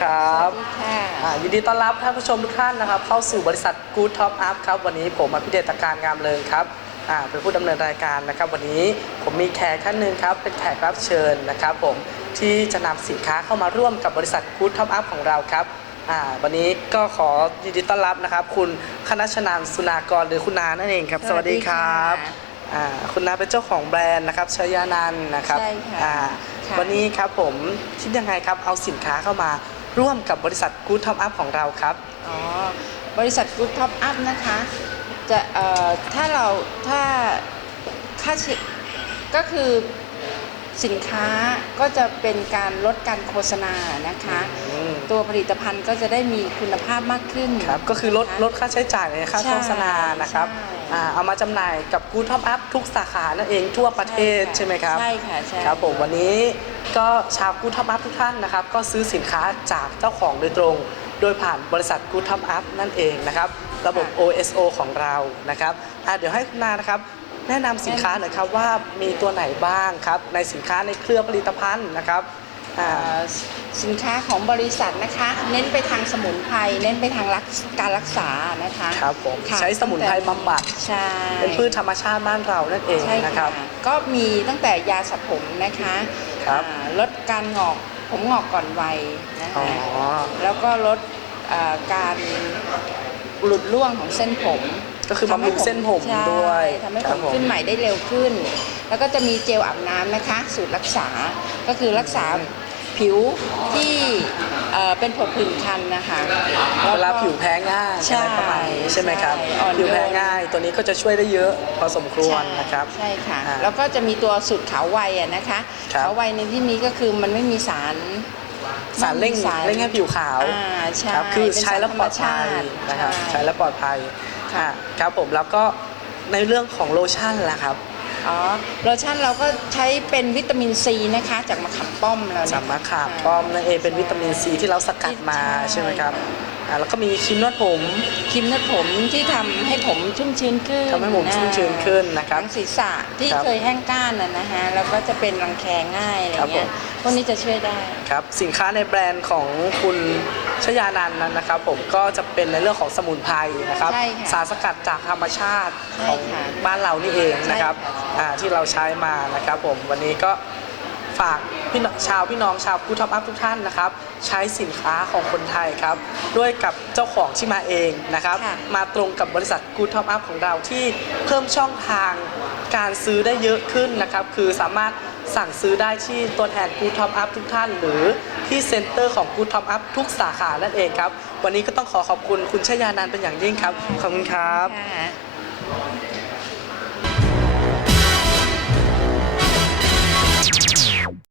ครับค่ะอ่ายินดีต้อนรับท่านผู้ชมทุกท่านนะครับ เข้าสู่บริษัท Good Top Up ครับ วันนี้ผมอภิเดชตการงามเลิงครับอ่าเป็นผู้ดำเนินรายการนะครับ วันนี้ผมมีแขกท่านหนึ่งครับ เป็นแขกรับเชิญนะครับ ผมที่จะนำสินค้าเข้ามาร่วมกับบริษัท Good Top Up ของเราครับอ่าวันนี้ก็ขอยินดีต้อนรับนะครับ คุณคณชนานสุนากรหรือคุณนานั่นเองครับ สวัสดีครับอ่าคุณนาเป็นเจ้าของแบรนด์นะครับชยานันท์นะครับใช่ค่ะอ่าค่ะ วันนี้ครับผมคิดยังไงครับเอาสินค้าเข้ามา ร่วมกับบริษัท Good Top Up ของเราครับ อ๋อบริษัท Good Top Up นะคะ จะเอ่อถ้าเราถ้าค่าเชก็คือ สินค้าก็จะเป็นการลดการโฆษณานะคะ อืมตัวผลิตภัณฑ์ก็จะได้มีคุณภาพมากขึ้น ครับก็คือลดนะะลดค่าใช้จ่ายในค่าใช่โฆษณานะครับใช่ อ่าเอามาจำหน่ายกับ Good Top Up ทุกสาขานั่นเองทั่วประเทศใช่ไหมครับ ใช่ค่ะใช่ครับผมวันนี้ก็ชาว Good Top Up ทุกท่านนะครับ ก็ซื้อสินค้าจากเจ้าของโดยตรง โดยผ่านบริษัท Good Top Up นั่นเองนะครับ ระบบ OSO ของเรานะครับอะเดี๋ยวให้คุณนานะครับ แนะนำสินค้าหน่อยครับว่ามีตัวไหนบ้างครับ ในสินค้าในเครือผลิตภัณฑ์นะครับอ่า เอ่อสินค้าของบริษัทนะคะ เน้นไปทางสมุนไพรเน้นไปทางรักการรักษานะคะครับผมค่ะใช้สมุนไพรบำบัด ใช่เป็นพืชธรรมชาติบ้านเรานั่นเองใช่นะครับ ก็มีตั้งแต่ยาสระผมนะคะครับอ่าลดการงอกผมงอกก่อนวัยนะอ๋อ คะแล้วก็ลดเอ่อการหลุดร่วงของเส้นผม ก็คือบำรุงเส้นผมใช่ด้วยทำให้คผรับมผม ขึ้นใหม่ได้เร็วขึ้น แล้วก็จะมีเจลอาบน้ำนะคะ สูตรรักษาก็คือรักษาผิวที่เอ่อเป็นผดผื่นคันนะคะเวลาผิวแพ้ง่ายใช่อะไรประมาณนี้ใช่ไหมครับใช่อ่อนโยน ผิวแพ้ง่ายตัวนี้ก็จะช่วยได้เยอะพอสมควรนะครับ ใช่ค่ะ อ่าแล้วก็จะมีตัวสูตรขาวไวอะนะคะครับ ขาวไวในที่นี้ก็คือมันไม่มีสาร สารเร่งไม่มีเร่งให้ผิวขาวอ่าใช่ครับคือเป็นใช้แล้วปลอดภัยสารธรรมชาตินะครับใช่ ใช้แล้วปลอดภัย ค่ะครับผมแล้วก็ในเรื่องของโลชั่นล่ะครับ อ๋อโลชั่นเราก็ใช้เป็นวิตามินซีนะคะ จากมะขามป้อมเราเนี่ยสามารถขาบป้อมนั่นเองเป็นวิตามินซีที่เราสกัดมาใช่ใช่ไหมครับอ่าแล้วก็มีครีมนวดผมครีมนวดผมที่ทำให้ผมชุ่มชื้นขึ้นทำให้ผมชุ่มชื้นขึ้นนะครับหงศีรษะที่ครับเคยแห้งก้านนะนะฮะแล้วก็จะเป็นรังแคง่ายอะไรครับเงี้ยผมพวกนี้จะช่วยได้ ครับสินค้าในแบรนด์ของคุณชยานันท์นั้นนะครับ ผมก็จะเป็นในเรื่องของสมุนไพรนะครับ ใช่ค่ะสารสกัดจากธรรมชาติใช่ของค่ะบ้านเรานี่เองนะครับ ใช่ค่ะอ่าที่เราใช้มานะครับผมวันนี้ก็ฝากพี่น้องชาวพี่น้องชาวกูท็อปอัพทุกท่านนะครับ ใช้สินค้าของคนไทยครับ ด้วยกับเจ้าของที่มาเองนะครับค่ะมาตรงกับบริษัทกูท็อปอัพของเราที่เพิ่มช่องทางการซื้อได้เยอะขึ้นนะครับ คือสามารถสั่งซื้อได้ที่ตัวแทนกูท็อปอัพทุกท่าน หรือที่เซ็นเตอร์ของกูท็อปอัพทุกสาขานั่นเองครับ วันนี้ก็ต้องขอขอบคุณคุณชยานันท์เป็นอย่างยิ่งครับ ขอบคุณครับค่ะ